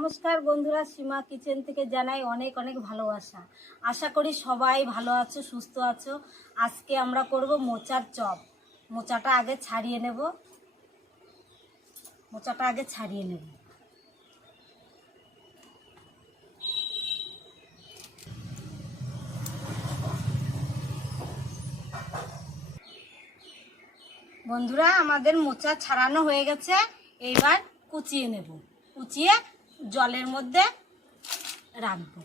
নমস্কার বন্ধুরা, সীমা কিচেন থেকে জানাই অনেক অনেক ভালোবাসা। আশা করি সবাই ভালো আছো, সুস্থ আছো। আজকে আমরা করব মোচার চপ। মোচাটা আগে ছাড়িয়ে নেব। বন্ধুরা, আমাদের মোচা ছাড়ানো হয়ে গেছে। এইবার কুচিয়ে নেব। কুচিয়ে জলের মধ্যে রাখবো।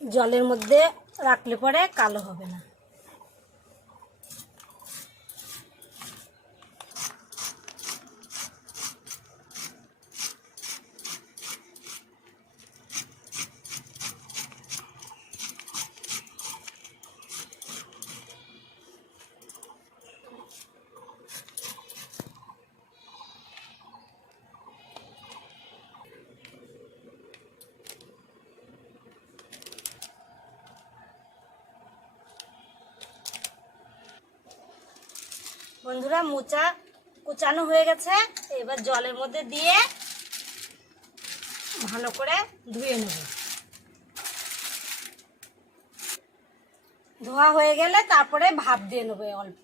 জলের মধ্যে রাখলে পরে কালো হবে না। বন্ধুরা, মোচা কুচানো হয়ে গেছে। এবার জলের মধ্যে দিয়ে ভালো করে ধুয়ে নেব। ধোয়া হয়ে গেলে তারপরে ভাপ দিয়ে নেব অল্প।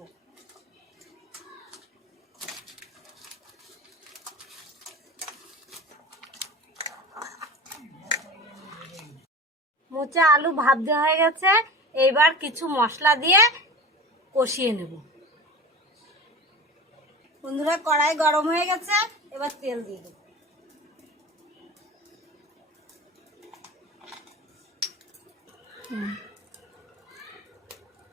মোচা আলু ভাপ দেওয়া হয়ে গেছে। এইবার কিছু মশলা দিয়ে কষিয়ে নেব। বন্ধুরা, কড়াই গরম হয়ে গেছে। এবার তেল দিয়ে দেব।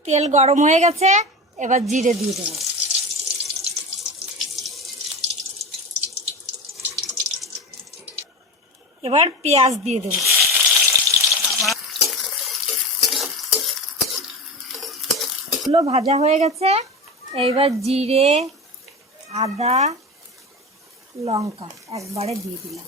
তেল গরম হয়ে গেছে। এবার জিরে দিয়ে দেব। এবার পেঁয়াজ দিয়ে দেব। এগুলো ভাজা হয়ে গেছে। এইবার জিরে, আদা, লঙ্কা একবারে দিয়ে দিলাম।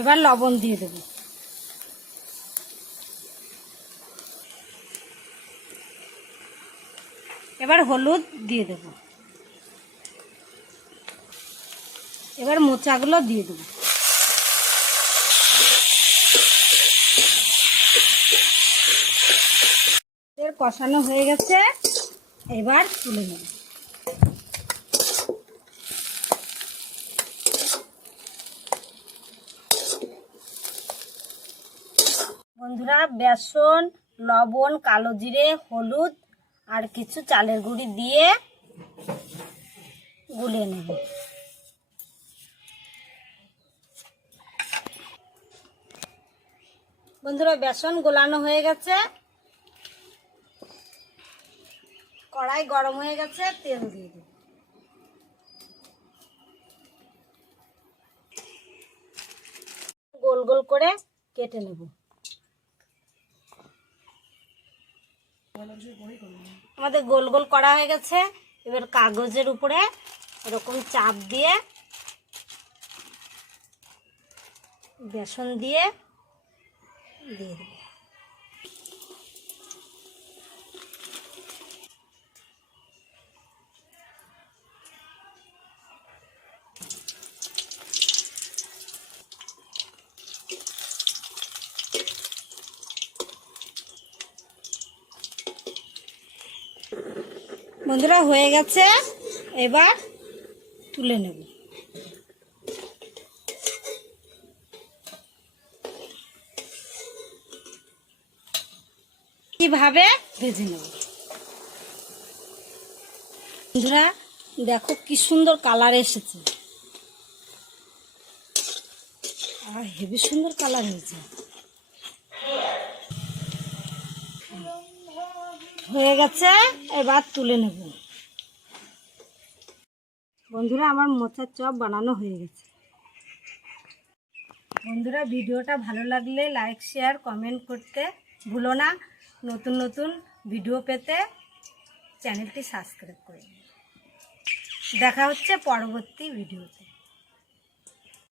এবার লবণ দিয়ে দেব। এবার হলুদ দিয়ে দেব। এবার মোচাগুলো দিয়ে দেব। কষানো হয়ে গেছে। এবার তুলে নেব। বন্ধুরা, বেসন, লবণ, কালো জিরে, হলুদ আর কিছু চালের গুঁড়ি দিয়ে গুলিয়ে নেব। বন্ধুরা, বেসন গোলানো হয়ে গেছে। কড়াই গরম হয়ে গেছে। তেল দিয়ে দেব। গোল গোল করে কেটে নেব। আমাদের গোল গোল করা হয়ে গেছে। এবার কাগজের উপরে এরকম চাপ দিয়ে বেসন দিয়ে দেব। বন্ধুরা, হয়ে গেছে। এবার তুলে নেব। কিভাবে ভেজে নেব। বন্ধুরা, দেখো কি সুন্দর কালার এসেছে। আর হেবি সুন্দর কালার হয়েছে। হয়ে গেছে। এবার তুলে নেব। বন্ধুরা, আমার মোচার চপ বানানো হয়ে গেছে। বন্ধুরা, ভিডিওটা ভালো লাগলে লাইক, শেয়ার, কমেন্ট করতে ভুলো না। নতুন নতুন ভিডিও পেতে চ্যানেলটি সাবস্ক্রাইব করে নিন। দেখা হচ্ছে পরবর্তী ভিডিওতে।